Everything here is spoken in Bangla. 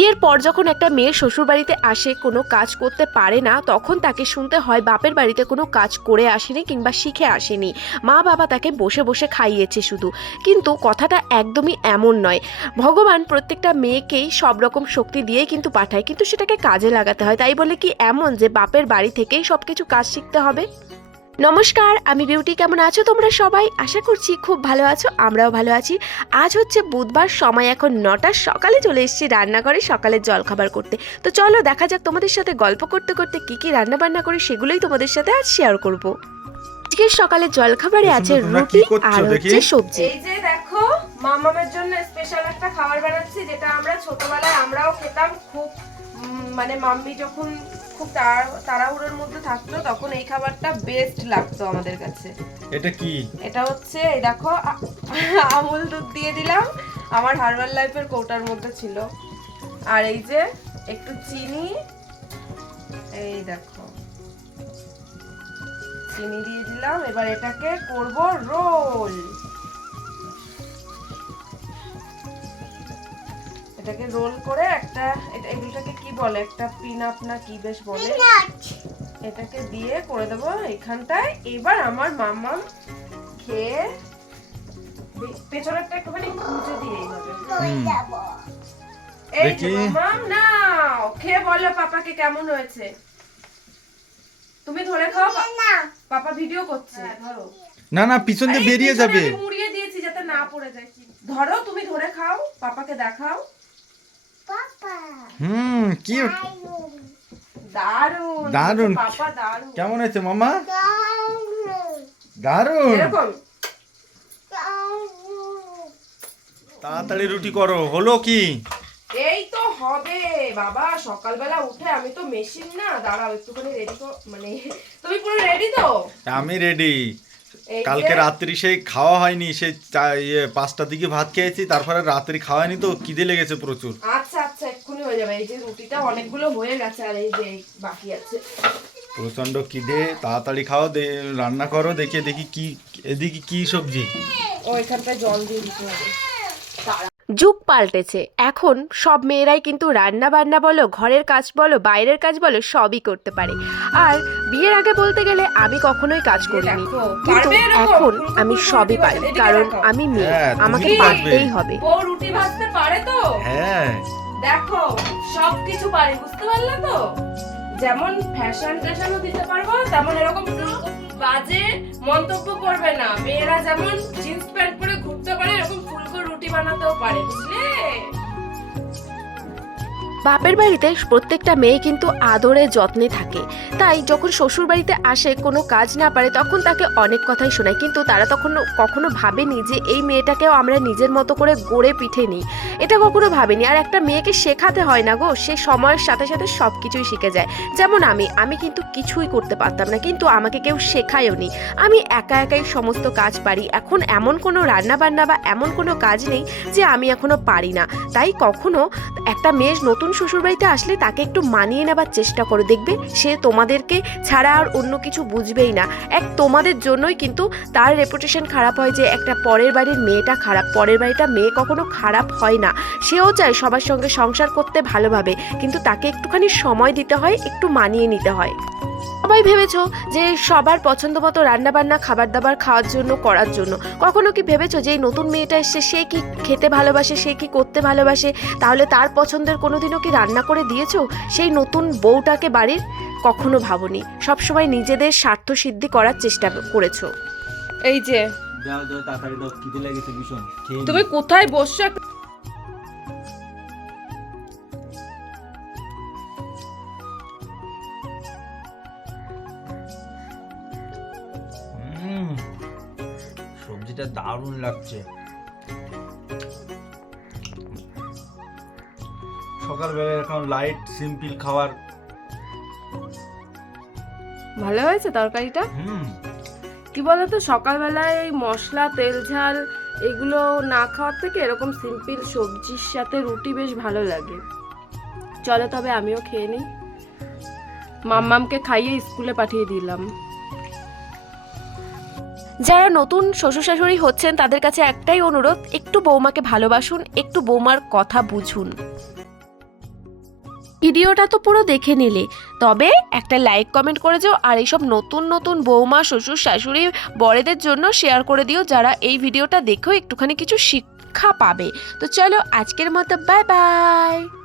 বিয়ের পর যখন একটা মেয়ে শ্বশুর বাড়িতে আসে কোনো কাজ করতে পারে না, তখন তাকে শুনতে হয় বাপের বাড়িতে কোনো কাজ করে আসেনি কিংবা শিখে আসেনি, মা বাবা তাকে বসে বসে খাইয়েছে শুধু। কিন্তু কথাটা একদমই এমন নয়। ভগবান প্রত্যেকটা মেয়েকেই সব রকম শক্তি দিয়েই কিন্তু পাঠায়, কিন্তু সেটাকে কাজে লাগাতে হয়। তাই বলে কি এমন যে বাপের বাড়ি থেকেই সব কিছু কাজ শিখতে হবে? নমস্কার, আমি বিউটি। কেমন আছো তোমরা সবাই? আশা করছি খুব ভালো আছো, আমরাও ভালো আছি। আজ হচ্ছে বুধবার, সময় এখন 9টা সকালে। চলে এসেছি রান্নাঘরে সকালের জলখাবার করতে। তো চলো দেখা যাক তোমাদের সাথে গল্প করতে করতে কি কি রান্না বান্না করি সেগুলোই তোমাদের সাথে আজ শেয়ার করব। আজকের সকালের জলখাবারে আছে রুটি আর হচ্ছে সবজি। এই যে দেখো, মামামের জন্য স্পেশাল একটা খাবার বানাচ্ছি, যেটা আমরা ছোটবেলায় আমরাও খেতাম খুব। মানে মাম্মি যখন খুব তাড়াহুড়োর মধ্যে থাকতো তখন এই খাবারটা বেস্ট লাগতো আমাদের কাছে। এটা কি? এটা হচ্ছে এই দেখো, আমুল দুধ দিয়ে দিলাম, আমার হার্বাল লাইফের কৌটার মধ্যে ছিল। আর এই যে একটু চিনি, এই দেখো চিনি দিয়ে দিলাম। এবার এটাকে করব রোল। এটাকে রোল করে একটা, এগুলোটাকে কি বলে, একটা পিন আপ না কি বেশ বলে, এটাকে দিয়ে করে দেবো এখানটায়। এবার আমার মাম্মাম খেয়ে পেছনেরটা একটুখানি খুঁজে দিয়ে এইভাবে। এই যে মাম্মাম, নাও খেয়ে বলো পাপাকে কেমন হয়েছে। তুমি ধরে খাও, পাপা ভিডিও করছে। ধরো না না, পিছন দিয়ে বেরিয়ে যাবে। আমি মুড়িয়ে দিয়েছি যাতে না পড়ে যায়। ধরো তুমি ধরে খাও, পাপাকে দেখাও। কি দারুন দারুন। পাপা দারুন। কেমন হয়েছে মামা? দারুন। এরকম তাড়াতাড়ি রুটি করো। হলো কি? এই তো হবে বাবা। সকালবেলা উঠে আমি তো মেশিন না, দাঁড়াও একটুখানি রেডি কর। মানে তুমি পুরো রেডি তো? আমি রেডি। কালকে রাত্রি সেই খাওয়া হয়নি, সেই 5টার দিকে ভাত খেয়েছি, তারপরে রাত্রি খাওয়া হয়নি তো খিদে লেগেছে প্রচুর। আচ্ছা আচ্ছা, এক্ষুনি হয়ে যাবে। এই যে রুটিটা অনেকগুলো হয়ে গেছে, আর এই যে বাকি আছে। প্রচন্ড খিদে, তাড়াতাড়ি খাও, রান্না করো। দেখি কি এদিকে কি সবজি। ওইখানটায় জল দিয়ে দিতে হবে। যুগ পাল্টেছে, এখন সব মেয়েরাই কিন্তু রান্না বান্না বলো, ঘরের কাজ বলো, বাইরের কাজ বলো, সবই করতে পারে। আর বিয়ের আগে বলতে গেলে আমি কখনোই কাজ করিনি, কিন্তু এখন আমি সবই পারি, কারণ আমি মেয়ে, আমাকে পারতেই হবে। ও রুটি ভাজতে পারে তো? হ্যাঁ দেখো, সবকিছু পারি, বুঝতে পারলে তো? যেমন ফ্যাশন ট্যাশনও দিতে পারবো, তেমন এরকম বাজে মন্তব্য করবে না। মেয়েরা যেমন জিন্স প্যান্ট পরে ঘুরতে পারে, এরকম ফুলকো রুটি বানাতেও পারে, বুঝলে? বাপের বাড়িতে প্রত্যেকটা মেয়ে কিন্তু আদরে যত্নে থাকে, তাই যখন শ্বশুর বাড়িতে আসে কোনো কাজ না পারে তখন তাকে অনেক কথাই শোনায়, কিন্তু তারা তখন কখনো ভাবেনি যে এই মেয়েটাকেও আমরা নিজের মতো করে গড়ে পিঠে নিই, এটা কখনো ভাবেনি। আর একটা মেয়েকে শেখাতে হয় না গো, সে সময়ের সাথে সাথে সব কিছুই শিখে যায়। যেমন আমি কিন্তু কিছুই করতে পারতাম না, কিন্তু আমাকে কেউ শেখায়ও নি, আমি একা একাই সমস্ত কাজ পারি। এখন এমন কোনো রান্না বান্না বা এমন কোনো কাজ নেই যে আমি এখনো পারি না। তাই কখনো একটা মেয়ে নতুন শ্বশুরবাড়িতে আসলে তাকে একটু মানিয়ে নেবার চেষ্টা করো, দেখবে সে তোমাদেরকে ছাড়া আর অন্য কিছু বুঝবেই না। তোমাদের জন্যই কিন্তু তার রেপুটেশন খারাপ হয়, যে একটা পরের বাড়ির মেয়েটা খারাপ। পরের বাড়িটা মেয়ে কখনো খারাপ হয় না, সেও চায় সবার সঙ্গে সংসার করতে ভালোভাবে, কিন্তু তাকে একটুখানি সময় দিতে হয়, একটু মানিয়ে নিতে হয়। সবাই ভেবেছো যে সবার পছন্দ মতো রান্নাবান্না খাবার দাবার খাওয়ার জন্য করার জন্য, কখনো কি ভেবেছো যে এই নতুন মেয়েটা এসছে, সে কি খেতে ভালোবাসে, সে কি করতে ভালোবাসে, তাহলে তার পছন্দের কোনোদিনও কি রান্না করে দিয়েছো সেই নতুন বউটাকে বাড়ির? কখনো ভাবোনি, সবসময় নিজেদের স্বার্থ সিদ্ধি করার চেষ্টা করেছো। এই যে যাও যাও, তাড়াতাড়ি দাও, খিদে লেগেছে ভীষণ। তুমি কোথায় বসছো? সবজিটা দারুণ লাগছে। সকালবেলা এখন লাইট সিম্পল খাবার। ভালো হয়েছে তরকারিটা। কি বলতো, সকালবেলায় এই মশলা তেল ঝাল এগুলো না খাওয়ার থেকে এরকম সিম্পল সবজির সাথে রুটি বেশ ভালো লাগে। চলো তবে আমিও খেয়ে নিই। মাম্মামকে খাইয়ে স্কুলে পাঠিয়ে দিলাম। যারা নতুন শ্বশুর শাশুড়ি হচ্ছেন তাদের কাছে একটাই অনুরোধ, একটু বৌমাকে ভালোবাসুন, একটু বৌমার কথা বুঝুন। ভিডিওটা তো পুরো দেখে নিলে, তবে একটা লাইক কমেন্ট করে যাও, আর এইসব নতুন নতুন বৌমা শ্বশুর শাশুড়ি বড়েদের জন্য শেয়ার করে দিও, যারা এই ভিডিওটা দেখেও একটুখানি কিছু শিক্ষা পাবে। তো চলো আজকের মতো বাই বাই।